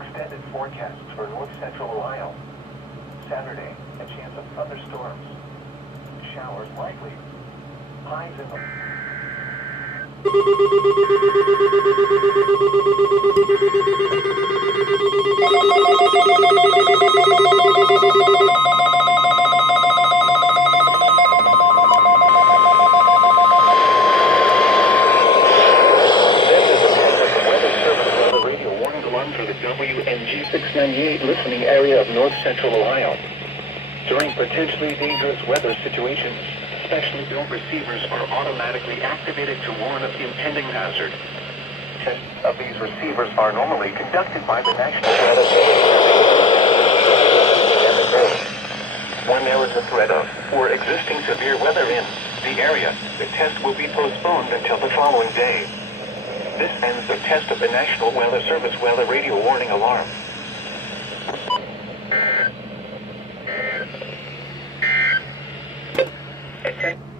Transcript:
extended forecasts for north central Ohio. Saturday, a chance of thunderstorms. Showers likely. Highs in the... For the WNG698 listening area of north central Ohio. During potentially dangerous weather situations, specially built receivers are automatically activated to warn of impending hazard. Tests of these receivers are normally conducted by the National Weather Service. When there is a threat of or existing severe weather in the area, the test will be postponed until the following day. This ends the test of the National Weather Service weather radio warning alarm. Attention.